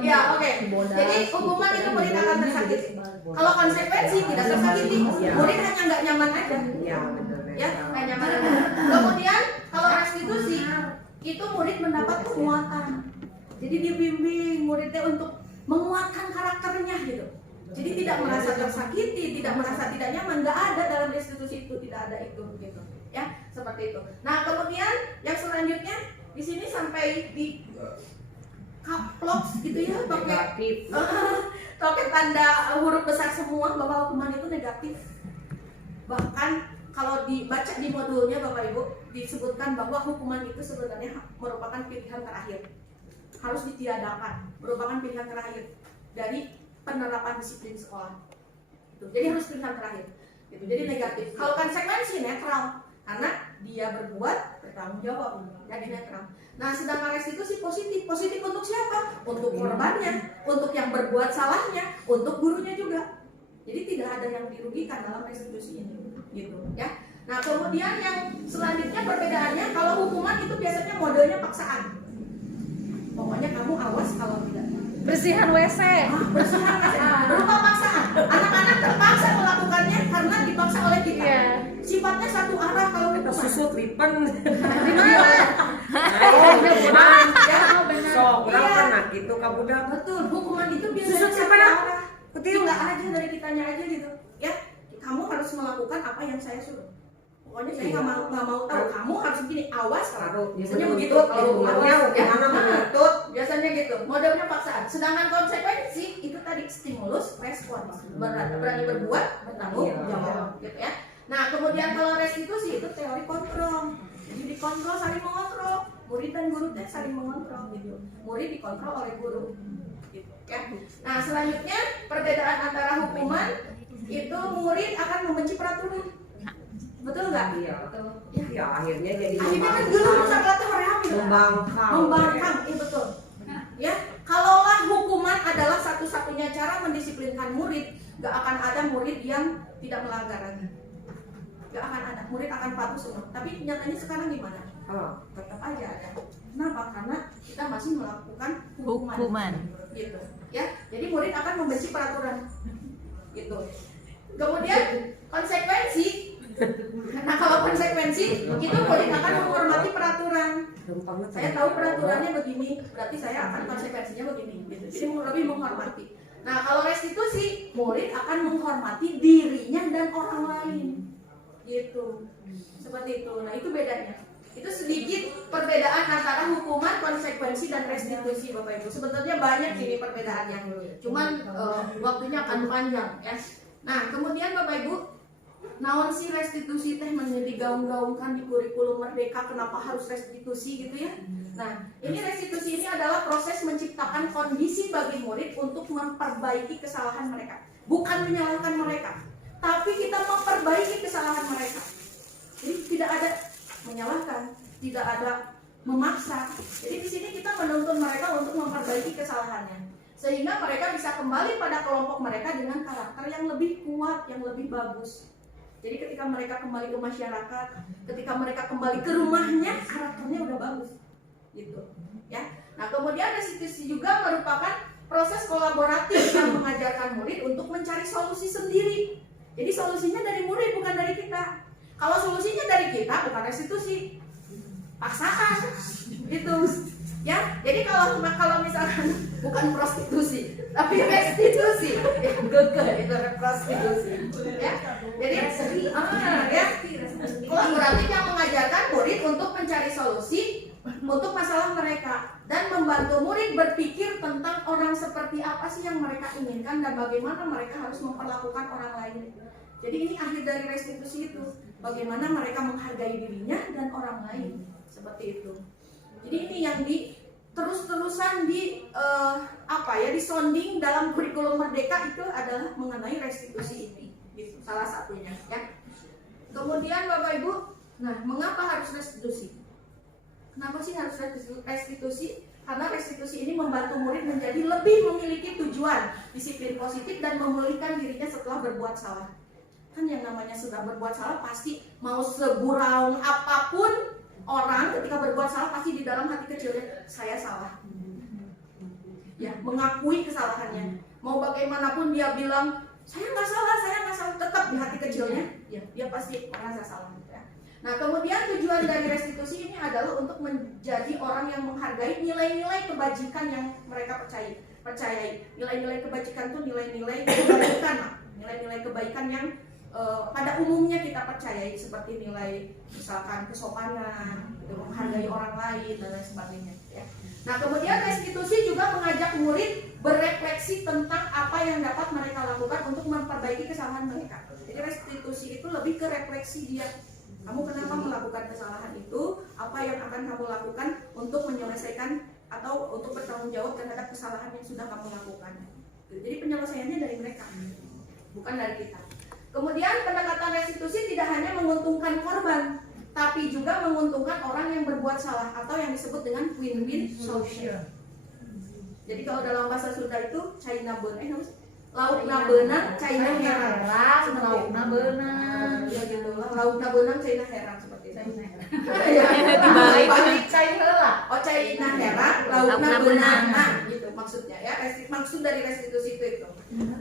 Ya, oke. Jadi hukuman itu murid akan tersakiti. Kalau konsekuensi tidak tersakiti, murid hanya nggak nyaman aja. Ya, benar. Ya, nggak nyaman aja. Kemudian kalau restitusi itu murid mendapat penguatan. Jadi dibimbing muridnya untuk menguatkan karakternya gitu. Jadi tidak merasa tersakiti, tidak merasa tidak nyaman, nggak ada dalam restitusi itu, tidak ada itu gitu. Ya, seperti itu. Nah, kemudian yang selanjutnya di sini sampai di kaploks gitu ya, pakai pakai tanda huruf besar semua bahwa hukuman itu negatif. Bahkan kalau dibaca di modulnya Bapak Ibu disebutkan bahwa hukuman itu sebenarnya merupakan pilihan terakhir. Harus ditiadakan, merupakan pilihan terakhir dari penerapan disiplin sekolah. Jadi harus pilihan terakhir. Gitu. Jadi negatif. Kalau konsekuensi netral, karena dia berbuat bertanggung jawab, jadi netral. Nah, sedangkan restitusi positif. Positif untuk siapa? Untuk korbannya, untuk yang berbuat salahnya, untuk gurunya juga. Jadi tidak ada yang dirugikan dalam restitusi ini, gitu ya. Nah, kemudian yang selanjutnya perbedaannya, kalau hukuman itu biasanya modelnya paksaan. Pokoknya kamu awas kalau tidak. Bersihan WC. Bersihan WC. Berupa paksaan. Anak-anak terpaksa melakukannya karena dipaksa oleh kita. Iya. Sifatnya satu arah kalau hukuman. Susut lipen. Di mana? Sok, urang Iya. pernah gitu ka budak. Betul, hukuman itu biasanya Susut satu siapa dah? arah. Itu nggak aja dari kitanya aja gitu. Ya, kamu harus melakukan apa yang saya suruh. Pokoknya saya nggak mau tahu. Kamu harus begini, awas kalau. Biasanya begitu kalau hukumannya awas, ya. hukumannya menuntut. Biasanya gitu. Modelnya paksaan. Sedangkan konsekuensi itu tadi stimulus, respons. Berani berbuat, bertanggung jawab, gitu ya. Nah, kemudian kalau restitusi itu teori kontrol. Jadi dikontrol, saling mengontrol. Murid dan guru teh saling mengontrol gitu. Murid dikontrol oleh guru. Gitu ya. Nah, selanjutnya perbedaan antara hukuman itu murid akan membenci peraturan. Betul nggak? Iya. Betul. Ya, akhirnya jadi Akhirnya kan dulu moratorium gitu. membangkang. Membangkang, iya betul. Ya, kalaulah hukuman adalah satu-satunya cara mendisiplinkan murid, nggak akan ada murid yang tidak melanggar lagi. Nggak akan ada, murid akan patuh semua. Tapi nyatanya sekarang gimana? Tetap aja ada. Kenapa? Karena kita masih melakukan hukuman. Gitu. Ya, jadi murid akan membenci peraturan. Gitu. Kemudian konsekuensi. Nah, kalau konsekuensi itu murid akan menghormati peraturan. Saya tahu peraturannya begini, berarti saya akan konsekuensinya begini. Gitu. Jadi lebih menghormati. Nah, kalau restitusi, murid akan menghormati dirinya dan orang lain. Gitu. Seperti itu. Nah, itu bedanya. Itu sedikit perbedaan antara hukuman, konsekuensi, dan restitusi, Bapak Ibu. Sebenarnya banyak ini perbedaannya. Cuman waktunya akan panjang ya. Nah, kemudian Bapak Ibu, naon sih restitusi teh menjadi gaung-gaungkan di kurikulum Merdeka, kenapa harus restitusi gitu ya? Nah, ini restitusi ini adalah proses menciptakan kondisi bagi murid untuk memperbaiki kesalahan mereka. Bukan menyalahkan mereka, tapi kita memperbaiki kesalahan mereka. Jadi tidak ada menyalahkan, tidak ada memaksa. Jadi di sini kita menuntun mereka untuk memperbaiki kesalahannya, sehingga mereka bisa kembali pada kelompok mereka dengan karakter yang lebih kuat, yang lebih bagus. Jadi ketika mereka kembali ke masyarakat, ketika mereka kembali ke rumahnya, karakternya udah bagus, gitu. Ya. Nah, kemudian restitusi juga merupakan proses kolaboratif yang mengajarkan murid untuk mencari solusi sendiri. Jadi solusinya dari murid, bukan dari kita. Kalau solusinya dari kita, bukan restitusi, paksaan, gitu. Ya. Jadi kalau misalkan bukan prostitusi, tapi restitusi. Gege itu prostitusi. Ya, jadi ya, kolaboratif yang mengajarkan murid untuk mencari solusi untuk masalah mereka dan membantu murid berpikir tentang orang seperti apa sih yang mereka inginkan dan bagaimana mereka harus memperlakukan orang lain. Jadi ini akhir dari restitusi itu, bagaimana mereka menghargai dirinya dan orang lain, seperti itu. Jadi ini yang terus-terusan disonding dalam kurikulum Merdeka itu adalah mengenai restitusi ini, gitu, salah satunya ya. Kemudian Bapak Ibu, nah mengapa harus restitusi? Kenapa sih harus restitusi? Karena restitusi ini membantu murid menjadi lebih memiliki tujuan, disiplin positif dan memulihkan dirinya setelah berbuat salah. Kan yang namanya sudah berbuat salah pasti mau segurau apapun orang ketika berbuat salah pasti di dalam hati kecilnya saya salah. Ya, mengakui kesalahannya. Mau bagaimanapun dia bilang saya nggak salah, tetap di hati kecilnya ya dia pasti merasa salah. Ya. Nah kemudian tujuan dari restitusi ini adalah untuk menjadi orang yang menghargai nilai-nilai kebajikan yang mereka percayai. Nilai-nilai kebajikan itu nilai-nilai kebaikan yang pada umumnya kita percayai, seperti nilai misalkan kesopanan, menghargai orang lain dan lain sebagainya. Ya. Nah kemudian restitusi juga mengajak murid berefleksi tentang apa yang dapat mereka lakukan untuk memperbaiki kesalahan mereka. Jadi restitusi itu lebih ke refleksi dia. Kamu kenapa melakukan kesalahan itu? Apa yang akan kamu lakukan untuk menyelesaikan atau untuk bertanggung jawab terhadap kesalahan yang sudah kamu lakukan? Jadi penyelesaiannya dari mereka, bukan dari kita. Kemudian pendekatan restitusi tidak hanya menguntungkan korban, tapi juga menguntungkan orang yang berbuat salah atau yang disebut dengan win-win solution. Jadi kalau dalam bahasa Sunda itu China benang, lauk na benang, China herang, lauk na benang, ya gitu lah, lauk na benang, China herang seperti itu. Dibalik China lah, China herang, lauk na benang, gitu maksudnya ya. Maksud dari restitusi itu.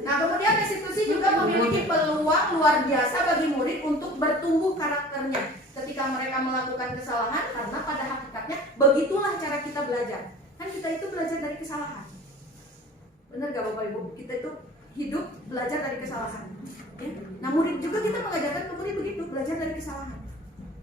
Nah kemudian restitusi juga memiliki peluang luar biasa bagi murid untuk bertumbuh karakternya ketika mereka melakukan kesalahan, karena pada hakikatnya begitulah cara kita belajar. Kan kita itu belajar dari kesalahan. Benar gak Bapak Ibu? Kita itu hidup belajar dari kesalahan. Ya? Nah murid juga kita mengajarkan ke murid begitu, belajar dari kesalahan.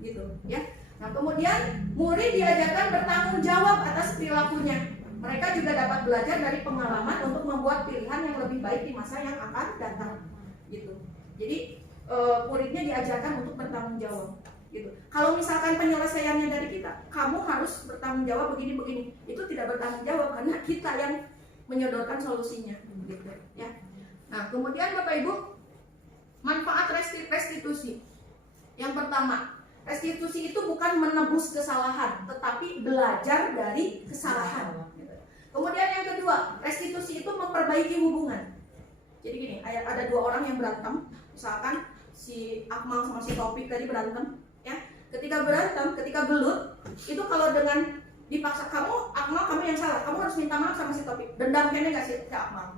Gitu ya. Nah kemudian murid diajarkan bertanggung jawab atas perilakunya. Mereka juga dapat belajar dari pengalaman untuk membuat pilihan yang lebih baik di masa yang akan datang. Gitu. Jadi muridnya diajarkan untuk bertanggung jawab. Gitu. Kalau misalkan penyelesaiannya dari kita, kamu harus bertanggung jawab begini-begini, itu tidak bertanggung jawab karena kita yang menyodorkan solusinya. Gitu. Ya. Nah kemudian Bapak Ibu, manfaat restitusi. Yang pertama, restitusi itu bukan menebus kesalahan, tetapi belajar dari kesalahan. Kemudian yang kedua, restitusi itu memperbaiki hubungan. Jadi gini, ada dua orang yang berantem, misalkan si Akmal sama si Taufik tadi berantem, ya. Ketika berantem, ketika gelut, itu kalau dengan dipaksa Akmal kamu yang salah, kamu harus minta maaf sama si Taufik. Dendam kayaknya nggak sih ke Akmal?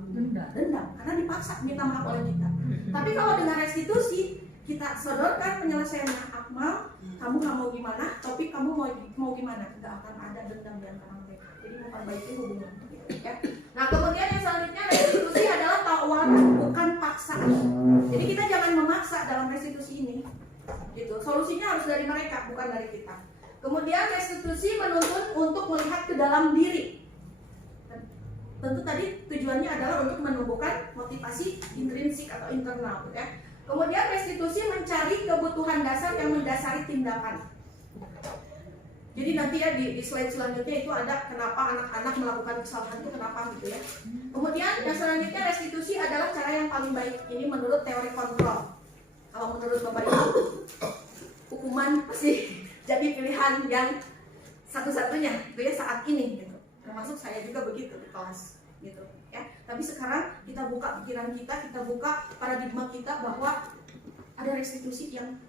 Dendam, karena dipaksa minta maaf oleh kita. Tapi kalau dengan restitusi, kita sodorkan penyelesaiannya. Akmal, kamu mau gimana? Taufik, kamu mau gimana? Tidak akan ada dendam di antara mereka. Jadi memperbaiki hubungan. Ya. Nah kemudian yang selanjutnya restitusi adalah tawaran, bukan paksaan. Jadi kita jangan memaksa dalam restitusi ini. Gitu. Solusinya harus dari mereka, bukan dari kita. Kemudian restitusi menuntut untuk melihat ke dalam diri. Tentu tadi tujuannya adalah untuk menumbuhkan motivasi intrinsik atau internal. Ya. Kemudian restitusi mencari kebutuhan dasar yang mendasari tindakan. Jadi nanti ya di slide selanjutnya itu ada kenapa anak-anak melakukan kesalahan itu kenapa gitu ya. Kemudian yang selanjutnya restitusi adalah cara yang paling baik. Ini menurut teori kontrol. Kalau menurut Bapak Ibu, hukuman pasti jadi pilihan yang satu-satunya gitu ya saat ini gitu. Termasuk saya juga begitu di kelas gitu ya. Tapi sekarang kita buka pikiran kita buka paradigma kita bahwa ada restitusi yang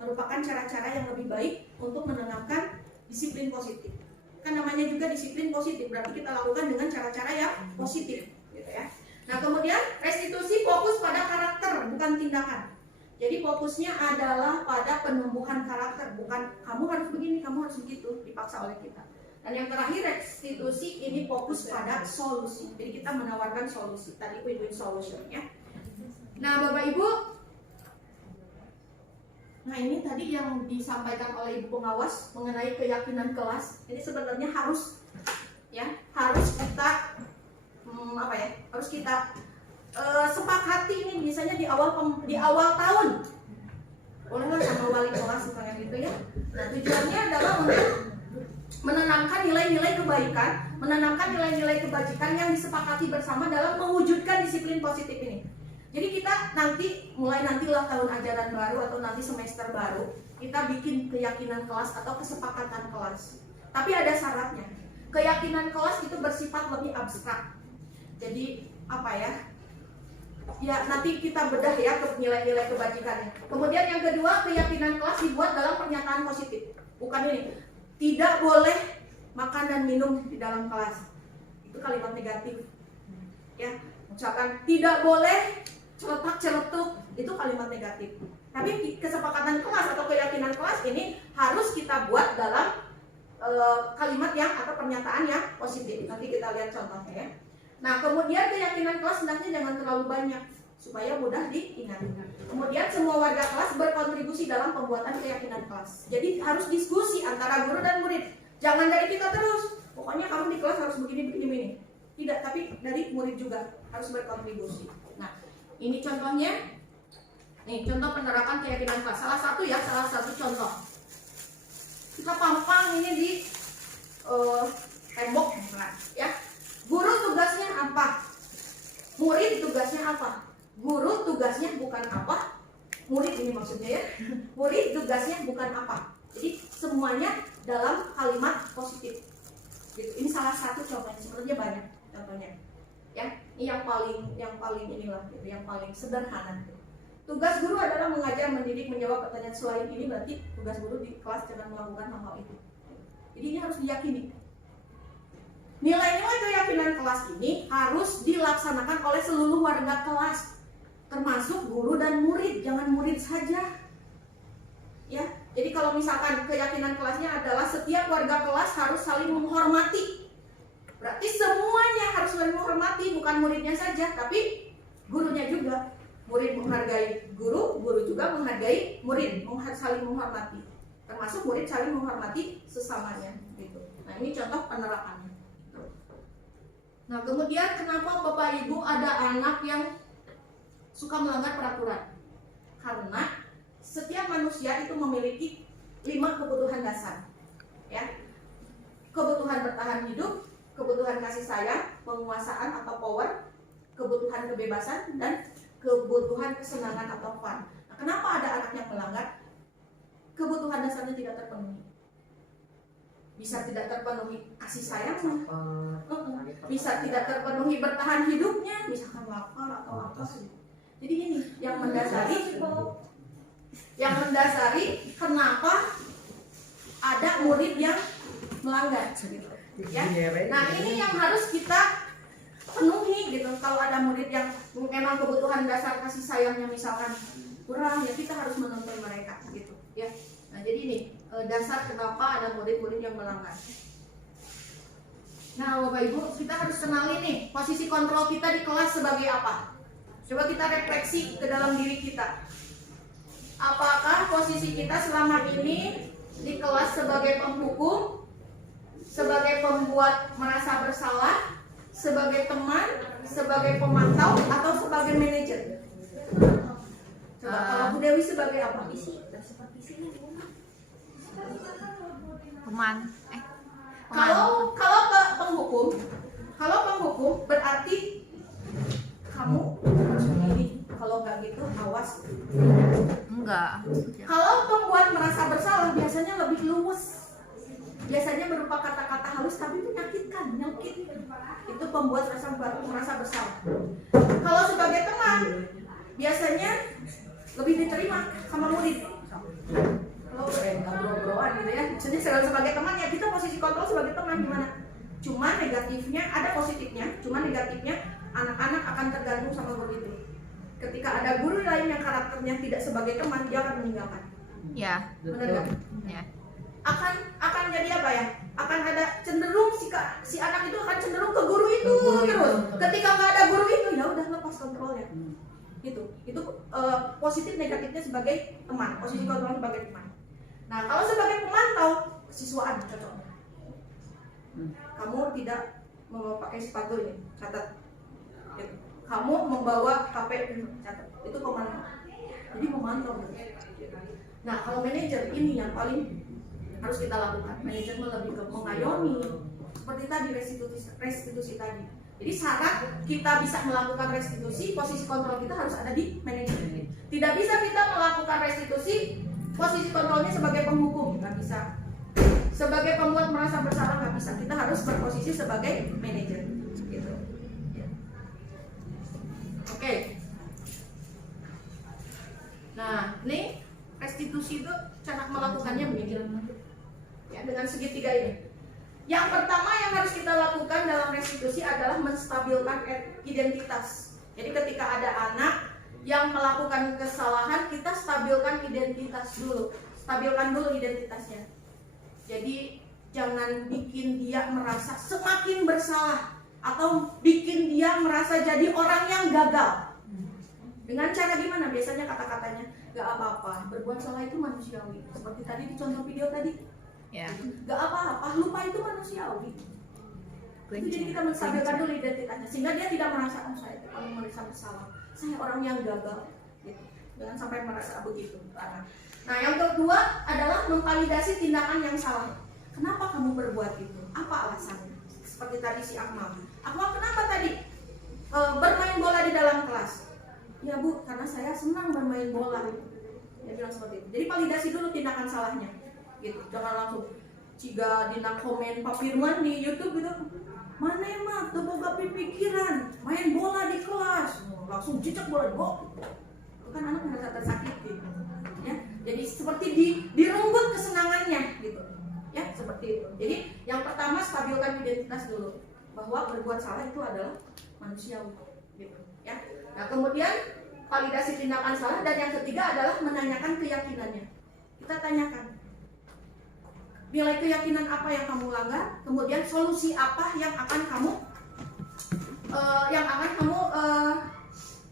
merupakan cara-cara yang lebih baik untuk menanamkan disiplin positif. Kan namanya juga disiplin positif, berarti kita lakukan dengan cara-cara yang positif, gitu ya. Nah kemudian restitusi fokus pada karakter, bukan tindakan. Jadi fokusnya adalah pada penumbuhan karakter, bukan kamu harus begini, kamu harus begitu, dipaksa oleh kita. Dan yang terakhir, restitusi ini fokus pada solusi. Jadi kita menawarkan solusi. Tadi win-win solution ya. Nah, Bapak Ibu, nah ini tadi yang disampaikan oleh Ibu Pengawas mengenai keyakinan kelas. Ini sebenarnya harus kita harus kita sepakati ini misalnya di awal tahun. Bolehlah sama wali kelas misalnya gitu ya. Nah, tujuannya adalah untuk menanamkan nilai-nilai kebaikan, menanamkan nilai-nilai kebajikan yang disepakati bersama dalam mewujudkan disiplin positif ini. Jadi kita nantilah tahun ajaran baru atau nanti semester baru, kita bikin keyakinan kelas atau kesepakatan kelas. Tapi ada syaratnya. Keyakinan kelas itu bersifat lebih abstrak. Jadi ya nanti kita bedah ya ke nilai-nilai kebajikannya. Kemudian yang kedua, keyakinan kelas dibuat dalam pernyataan positif. Bukan ini, tidak boleh makan dan minum di dalam kelas. Itu kalimat negatif. Ya, misalkan tidak boleh celetak-celetuk, itu kalimat negatif. Tapi kesepakatan kelas atau keyakinan kelas ini harus kita buat dalam kalimat yang atau pernyataan yang positif. Nanti kita lihat contohnya ya. Nah, kemudian keyakinan kelas hendaknya jangan terlalu banyak supaya mudah diingat. Kemudian semua warga kelas berkontribusi dalam pembuatan keyakinan kelas. Jadi harus diskusi antara guru dan murid. Jangan dari kita terus. Pokoknya kamu di kelas harus begini. Tidak, tapi dari murid juga harus berkontribusi. Nah, ini contohnya. Nih, contoh penerapan keyakinan kelas. Salah satu contoh. Kita pampang ini di tembok misalnya, ya. Guru tugasnya apa? Murid tugasnya apa? Guru tugasnya bukan apa? Murid ini maksudnya ya. Murid tugasnya bukan apa? Jadi semuanya dalam kalimat positif. Gitu. Ini salah satu contohnya. Sebenarnya banyak contohnya. Ya, ini yang paling inilah, gitu, yang paling sederhana. Tugas guru adalah mengajar, mendidik, menjawab pertanyaan. Selain ini berarti tugas guru di kelas jangan melakukan hal-hal itu. Jadi ini harus diyakini. Nilai-nilai keyakinan kelas ini harus dilaksanakan oleh seluruh warga kelas, termasuk guru dan murid, jangan murid saja. Ya, jadi kalau misalkan keyakinan kelasnya adalah setiap warga kelas harus saling menghormati, berarti semuanya harus saling menghormati, bukan muridnya saja, tapi gurunya juga. Murid menghargai guru, guru juga menghargai murid, saling menghormati, termasuk murid saling menghormati sesamanya. Gitu. Nah, ini contoh penerapannya. Nah, kemudian kenapa Bapak Ibu ada anak yang suka melanggar peraturan? Karena setiap manusia itu memiliki 5 kebutuhan dasar. Ya. Kebutuhan bertahan hidup, kebutuhan kasih sayang, penguasaan atau power, kebutuhan kebebasan, dan kebutuhan kesenangan atau fun. Nah, kenapa ada anak yang melanggar? Kebutuhan dasarnya tidak terpenuhi. Bisa tidak terpenuhi kasih sayangnya, bisa tidak terpenuhi bertahan hidupnya, misalkan lapar atau apa sih. Jadi ini yang mendasari kenapa ada murid yang melanggar. Ya. Nah, ini yang harus kita penuhi gitu. Kalau ada murid yang memang kebutuhan dasar kasih sayangnya misalkan kurang, ya kita harus menuntun mereka gitu. Ya. Nah, jadi ini dasar kenapa ada murid-murid yang melanggar. Nah, Bapak Ibu, kita harus kenali nih posisi kontrol kita di kelas sebagai apa. Coba kita refleksi ke dalam diri kita. Apakah posisi kita selama ini di kelas sebagai penghukum, sebagai pembuat merasa bersalah, sebagai teman, sebagai pemantau, atau sebagai manajer? Coba kalau Bu Dewi sebagai apa? Kalau penghukum berarti kamu harus begini, kalau nggak gitu awas. Enggak. Kalau pembuat merasa bersalah biasanya lebih luwes, biasanya berupa kata-kata halus tapi menyakitkan, nyakit. Itu pembuat merasa bersalah. Kalau sebagai teman biasanya lebih diterima sama murid. Ngobrol-ngobrolan gitu ya. Jadi sebagai teman ya kita posisi kontrol sebagai teman gimana? Cuma negatifnya ada positifnya, cuma negatifnya anak-anak akan terganggu sama guru itu. Ketika ada guru lain yang karakternya tidak sebagai teman, dia akan meninggalkan. Ya. Benar nggak? Ya. Akan jadi apa ya? akan ada cenderung si anak itu akan cenderung ke guru itu terus. Ketika nggak ada guru itu, ya udah lepas kontrolnya. Gitu. Itu positif negatifnya sebagai teman, posisi kontrol sebagai teman. Nah, kalau sebagai pemantau, kesiswaan cocok. Kamu tidak memakai sepatu ini, catat. Gitu. Kamu membawa HP, catat. Itu pemantau. Jadi memantau. Nah, kalau manajer ini yang paling harus kita lakukan. Manajer lebih ke mengayomi, seperti tadi restitusi tadi. Jadi syarat kita bisa melakukan restitusi, posisi kontrol kita harus ada di manajer. Tidak bisa kita melakukan restitusi, posisi kontrolnya sebagai penghukum, nggak bisa. Sebagai pembuat merasa bersalah nggak bisa. Kita harus berposisi sebagai manajer. Gitu. Ya. Oke. Nah, ini restitusi itu cara melakukannya begini. Ya, dengan segitiga ini. Yang pertama yang harus kita lakukan dalam restitusi adalah menstabilkan identitas. Jadi ketika ada anak yang melakukan kesalahan, kita stabilkan identitas dulu. Stabilkan dulu identitasnya. Jadi jangan bikin dia merasa semakin bersalah atau bikin dia merasa jadi orang yang gagal. Dengan cara gimana? Biasanya kata-katanya, gak apa-apa, berbuat salah itu manusiawi. Seperti tadi di contoh video tadi. Ya. Gak apa-apa, lupa itu manusiawi. Itu jadi kita menstabilkan dulu identitasnya sehingga dia tidak merasa saya paling merasa bersalah, saya orang yang gagal. Gitu. Jangan sampai merasa begitu. Nah, yang kedua adalah memvalidasi tindakan yang salah. Kenapa kamu berbuat itu? Apa alasannya? Seperti tadi si Akmal. Akmal kenapa tadi bermain bola di dalam kelas? Ya Bu, karena saya senang bermain bola. Dia bilang seperti itu. Jadi validasi dulu tindakan salahnya. Gitu, jangan langsung jika dina komen Pak Firman di YouTube gitu, mana emang tuh boga pikiran main bola di kelas, langsung cicak bola go, itu kan anak merasa tersakiti, ya. Jadi seperti direnggut kesenangannya, gitu, ya seperti itu. Jadi yang pertama stabilkan identitas dulu, bahwa berbuat salah itu adalah manusiawi, gitu, ya. Nah kemudian validasi tindakan salah dan yang ketiga adalah menanyakan keyakinannya. Kita tanyakan. Nilai keyakinan apa yang kamu langgar, kemudian solusi apa yang akan kamu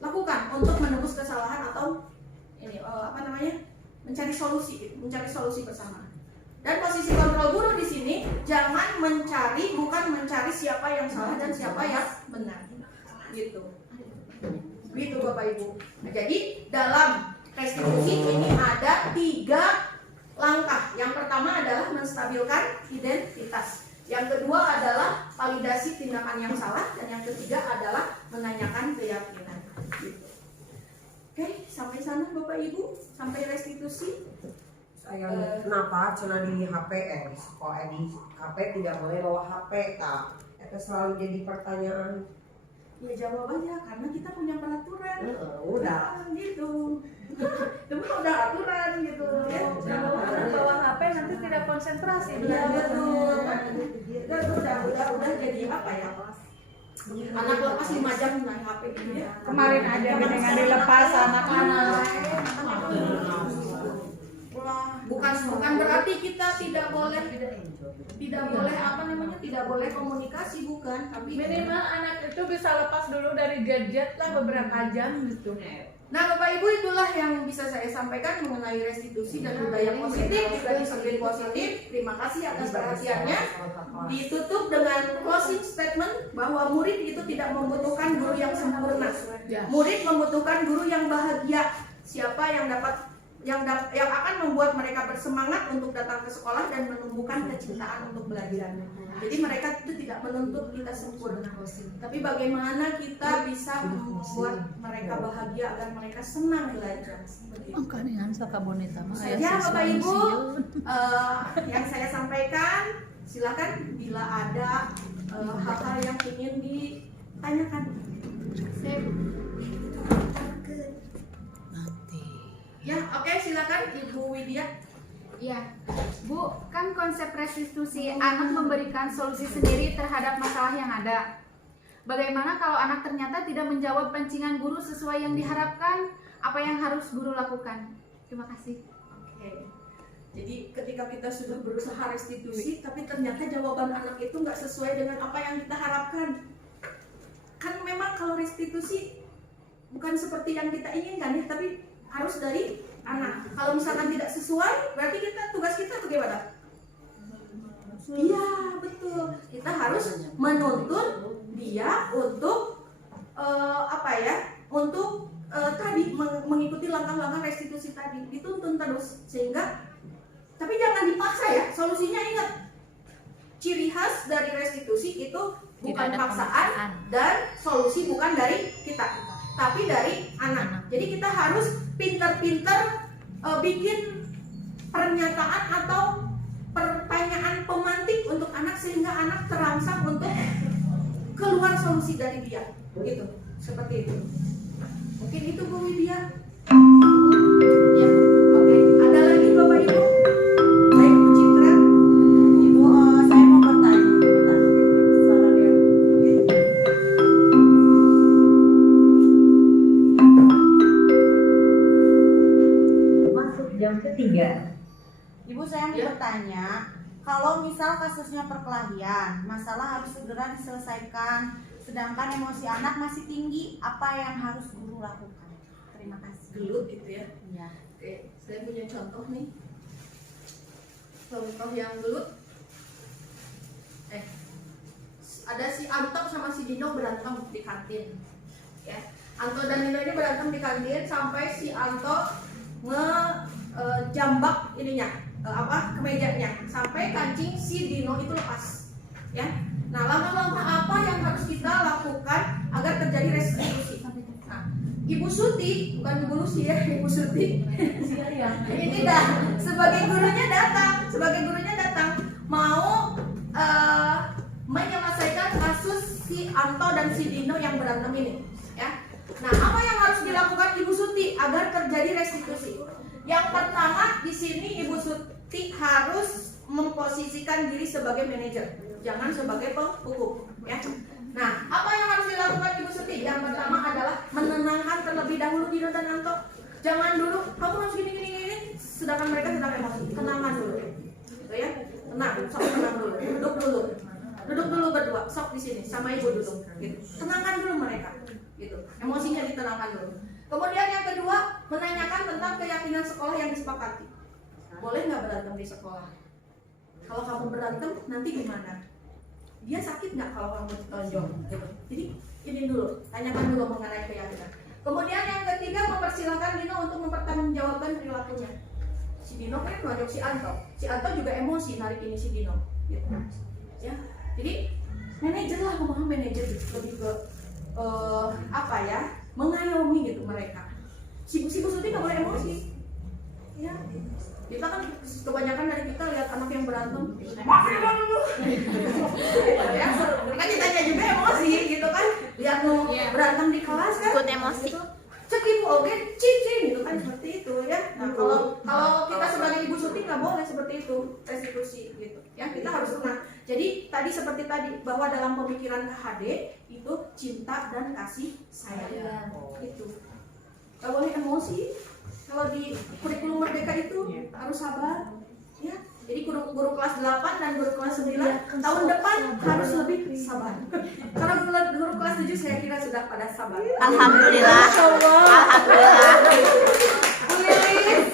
lakukan untuk menebus kesalahan atau ini mencari solusi bersama. Dan posisi kontrol guru di sini jangan bukan mencari siapa yang salah dan siapa yang benar, gitu Bapak Ibu. Nah, jadi dalam restitusi ini ada 3 langkah. Yang pertama adalah menstabilkan identitas. Yang kedua adalah validasi tindakan yang salah. Dan yang ketiga adalah menanyakan keyakinan. Gitu. Oke, sampai sana Bapak Ibu, sampai restitusi. Saya kenapa cina di HP di sekolah di HP tidak boleh bawa HP tak? Itu selalu jadi pertanyaan. Ya jawab aja, karena kita punya peraturan. Udah. Gitu. Cuma udah aturan gitu. Ya, Kalau bawa HP nanti tidak konsentrasi. Iya betul. Udah jadi apa ya? Anak lepas 5 jam main HP gitu ya. Kemarin aja dengan dilepas anak-anak. Bukan berarti kita tidak boleh tidak boleh komunikasi, bukan, tapi Minimal anak itu bisa lepas dulu dari gadget lah beberapa jam gitu. Nah Bapak Ibu, itulah yang bisa saya sampaikan mengenai restitusi dan budaya positif, juga disiplin positif. Terima kasih atas perhatiannya. Ditutup dengan closing statement bahwa murid itu tidak membutuhkan guru yang sempurna. Murid membutuhkan guru yang bahagia. Siapa yang akan membuat mereka bersemangat untuk datang ke sekolah dan menumbuhkan kecintaan untuk belajar. Jadi mereka itu tidak menuntut kita sempurna, tapi bagaimana kita bisa membuat mereka bahagia agar mereka senang belajar. Saja Bapak Ibu yang saya sampaikan. Silakan bila ada hal-hal yang ingin ditanyakan. Ya, oke, silakan Ibu Widya. Ya, Bu, kan konsep restitusi anak memberikan solusi sendiri terhadap masalah yang ada. Bagaimana kalau anak ternyata tidak menjawab pancingan guru sesuai yang diharapkan? Apa yang harus guru lakukan? Terima kasih. Oke. Jadi ketika kita sudah berusaha restitusi, tapi ternyata jawaban anak itu nggak sesuai dengan apa yang kita harapkan. Kan memang kalau restitusi bukan seperti yang kita inginkan ya, tapi harus dari anak. Kalau misalkan tidak sesuai, berarti tugas kita bagaimana? Iya, betul. Kita harus menuntun dia untuk untuk tadi mengikuti langkah-langkah restitusi tadi, dituntun terus sehingga. Tapi jangan dipaksa ya. Solusinya ingat, ciri khas dari restitusi itu bukan paksaan dan solusi bukan dari kita, tapi dari anak. Jadi kita harus pintar-pintar bikin pernyataan atau pertanyaan pemantik untuk anak sehingga anak terangsang untuk keluar solusi dari dia, gitu. Seperti itu. Mungkin itu Bu Widya. Ya, oke. Ada lagi Bapak Ibu? Baik Bu Citra. Ibu, saya mau bertanya. Suara dia. Masuk jam ketiga. Ibu, saya mau bertanya, kalau misal kasusnya perkelahian, masalah harus segera diselesaikan, sedangkan emosi anak masih tinggi, apa yang harus guru lakukan? Terima kasih. Gelut gitu ya. Iya. Oke, saya punya contoh nih. Contoh yang gelut. Ada si Anto sama si Dino berantem di kantin. Ya. Anto dan Dino ini berantem di kantin sampai si Anto jambak kemejanya sampai kancing si Dino itu lepas. Ya. Nah, langkah-langkah apa yang harus kita lakukan agar terjadi restitusi? Nah, Ibu Suti, bukan Ibu Lucy ya, Ibu Suti. Ini sebagai gurunya datang mau menyelesaikan kasus si Anto dan si Dino yang berantem ini. Ya. Nah, apa yang harus dilakukan Ibu Suti agar terjadi restitusi? Yang pertama di sini Ibu Suti harus memposisikan diri sebagai manajer, jangan sebagai penghukum, ya. Nah, apa yang harus dilakukan Ibu Suti? Yang pertama adalah menenangkan terlebih dahulu Dino dan Anto. Jangan dulu kamu harus gini, sedangkan mereka sedang emosi. Tenangkan dulu, gitu ya. Tenang dulu, duduk dulu berdua, sok di sini sama Ibu duduk, gitu. Tenangkan dulu mereka, gitu. Emosinya ditenangkan dulu. Kemudian yang kedua, menanyakan tentang keyakinan sekolah yang disepakati. Boleh nggak berantem di sekolah? Kalau kamu berantem nanti gimana? Dia sakit nggak kalau kamu ditonjok? Gitu. Jadi ini dulu, tanyakan dulu mengenai keyakinan. Kemudian yang ketiga, mempersilahkan Dino untuk mempertanggungjawabkan perilakunya. Si Dino kan nonjok si Anto juga emosi narik ini si Dino. Gitu. Ya, jadi manajer lah, ngomong manajer lebih ke mengayomi gitu mereka. Si Suti nggak boleh emosi. Ya. Kita kan kebanyakan dari kita lihat anak yang berantem, ya, kan ditanya juga emosi gitu kan, lihat berantem di kelas kan, ikut emosi, cek ibu oke, cincin gitu kan, seperti itu ya. Nah kalau kita sebagai Ibu Suti nggak boleh seperti itu, restitusi gitu, ya kita harus tenang. Jadi tadi seperti tadi bahwa dalam pemikiran KHD itu cinta dan kasih sayang, gitu, nggak boleh emosi. Kalau di kurikulum Merdeka itu harus sabar, ya. Jadi guru kelas 8 dan guru kelas 9 tahun depan harus lebih sabar. Kalau guru kelas 7 saya kira sudah pada sabar. Alhamdulillah. Alhamdulillah. Bu Lilis,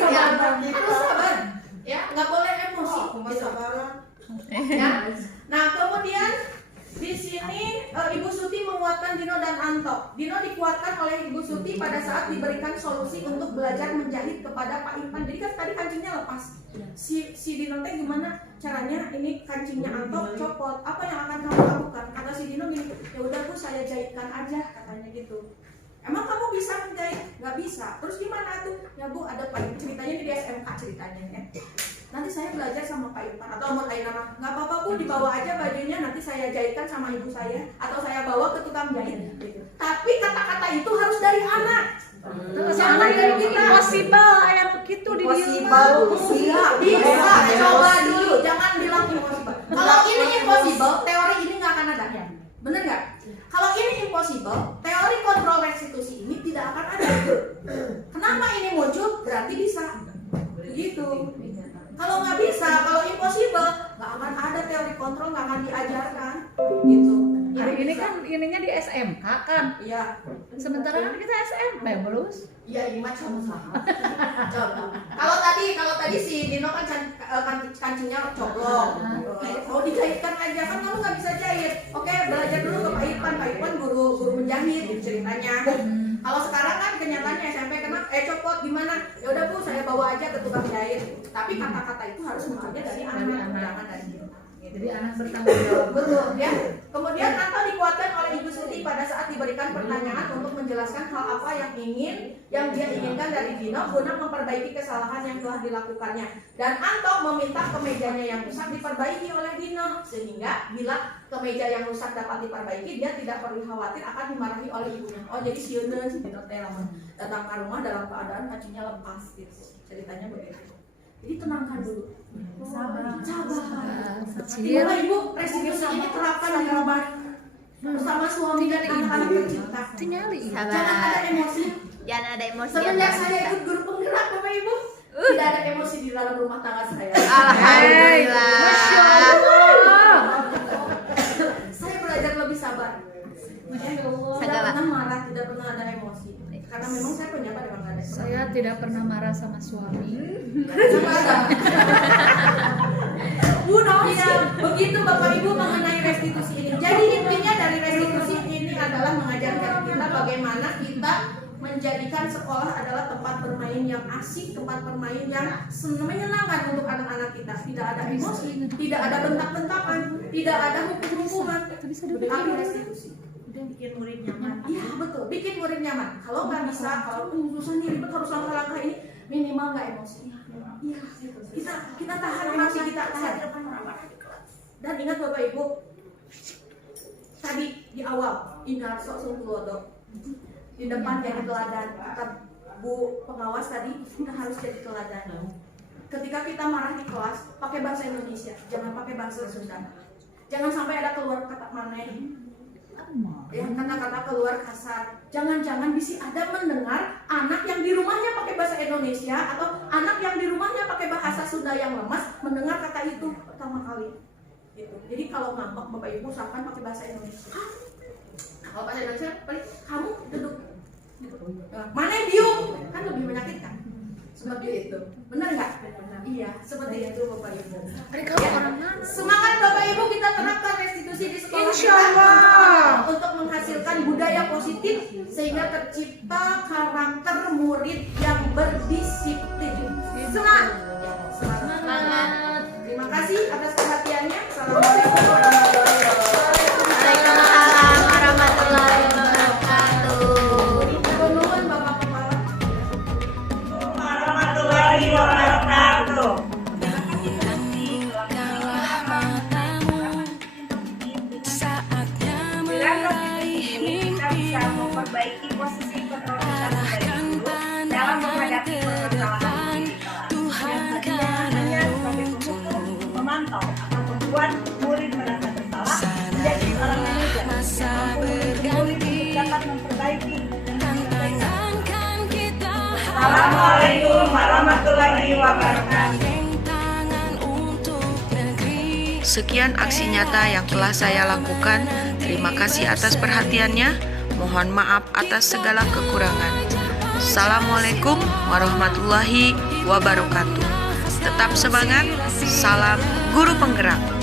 sabar. Ya, nggak boleh emosi. Gitu. Ya. Nah, kemudian di sini Ibu Suti menguatkan Dino dan Anto. Dino dikuatkan oleh Ibu Suti pada saat diberikan solusi untuk belajar menjahit kepada Pak Irfan. Jadi kan tadi kancingnya lepas. Si Dino teh gimana caranya ini kancingnya Anto copot? Apa yang akan kamu lakukan? Kata si Dino gini, ya udah Bu saya jahitkan aja, katanya gitu. Emang kamu bisa menjahit? Nggak bisa. Terus gimana tuh? Ya Bu ada Pak, ceritanya di SMK ceritanya ya. Nanti saya belajar sama Pak Irfan atau mau lain nama, nggak apa-apa Bu, dibawa aja bajunya, nanti saya jahitkan sama ibu saya atau saya bawa ke tukang jahit. Tapi kata-kata itu harus dari anak, jangan dari kita. Impossible kayak begitu di Bisa, coba dulu, jangan bilang impossible. Kalau ini impossible, teori ini nggak akan ada, bener nggak? Kalau ini impossible, teori kontrol restitusi ini tidak akan ada. Kenapa ini muncul? Berarti bisa, begitu. kalau impossible nggak akan ada teori kontrol, nggak akan diajarkan gitu. Nah, ini kan ininya di SMK kan. Iya. Sementara kan kita SMP lulus. Iya, imat sama-sama. Kalau tadi si Dino kan kancingnya coblong. Mau dijahitkan aja kan kamu nggak bisa jahit. Oke, belajar dulu ke Pak Ipan. Pak Ipan guru menjahit gitu ceritanya. Kalau sekarang kan kenyataannya SMP kena copot gimana? Ya udah Bu, saya bawa aja ke tukang jahit. Tapi kata-kata itu harus mulainya dari anak, jangan dari kita. Jadi anak bertanggung jawab. Betul ya. Kemudian atau dikuatkan oleh Ibu Suti pada saat diberikan pertanyaan untuk menjelaskan hal apa yang dia inginkan dari Dino guna memperbaiki kesalahan yang telah dilakukannya. Dan Anto meminta kemejanya yang rusak diperbaiki oleh Dino, sehingga bila kemeja yang rusak dapat diperbaiki, dia tidak perlu khawatir akan dimarahi oleh ibunya. Oh, jadi sieuneun si Dino teh datang ke rumah dalam keadaan kakinya lepas gitu. Ceritanya begitu. Jadi tenangkan dulu. Sabar. Bapak Ibu, restitusi ini terapkan di rumah bersama suami dan anak-anak tercinta. Jangan ada emosi. Jangan ada emosi. Semenjak saya ikut guru penggerak, Bapak Ibu, tidak ada emosi di dalam rumah tangga saya. Alhamdulillah. Masya Allah. Saya belajar lebih sabar. Tidak pernah marah, tidak pernah ada emosi. Karena memang saya penjabat memang ada. Saya tidak pernah marah sama suami. Sama ada. Bu Iya, begitu Bapak Ibu mengenai restitusi ini. Jadi intinya dari restitusi ini adalah mengajarkan kita bagaimana kita menjadikan sekolah adalah tempat bermain yang asik, tempat bermain yang menyenangkan untuk anak-anak kita. Tidak ada emosi, tidak ada bentak-bentakan, tidak ada hukum-hukuman, tapi restitusi. Bikin murid nyaman. Iya betul, bikin murid nyaman. Kalau nggak bisa, kalau susah nih ribet harus langkah-langkah ini, minimal nggak emosi. Iya, kita tahan emosi kita tahan. Dan ingat Bapak Ibu, tadi di awal Inarso Sungkulodo di depan jadi teladan. Kata Bu pengawas tadi kita harus jadi teladan. Ketika kita marah di kelas, pakai bahasa Indonesia, jangan pakai bahasa Sunda. Jangan sampai ada keluar kata maneh. Ya, kata-kata keluar kasar. Jangan-jangan bisa ada mendengar anak yang di rumahnya pakai bahasa Indonesia atau anak yang di rumahnya pakai bahasa Sunda yang lemas mendengar kata itu pertama kali. Gitu. Jadi kalau ngambek Bapak Ibu usahakan pakai bahasa Indonesia. Kalau bahasa Indonesia, kamu duduk. Gitu. Mana yang diem? Kan lebih menyakitkan. Seperti itu. Benar nggak? Iya, seperti itu Bapak Ibu. Semangat Bapak Ibu, kita terapkan restitusi di sekolah. Insya Allah. Untuk menghasilkan budaya positif sehingga tercipta karakter murid yang berdisiplin. Semangat. Terima kasih atas perhatiannya. Assalamualaikum warahmatullahi wabarakatuh. Waalaikumsalam warahmatullahi wabarakatuh. Nuhun Bapak Kepala. Warahmatullahi wabarakatuh. Bisa memperbaiki posisi keterlibatan dari guru dalam menghadapi permasalahan hanya sebagai pemukul, memantau atau membuat murid merasa bersalah menjadi seorang manajer yang murid dapat memperbaiki dan menyelesaikan. Assalamualaikum warahmatullahi wabarakatuh. Sekian aksi nyata yang telah saya lakukan. Terima kasih atas perhatiannya. Mohon maaf atas segala kekurangan. Assalamualaikum warahmatullahi wabarakatuh. Tetap semangat. Salam Guru Penggerak.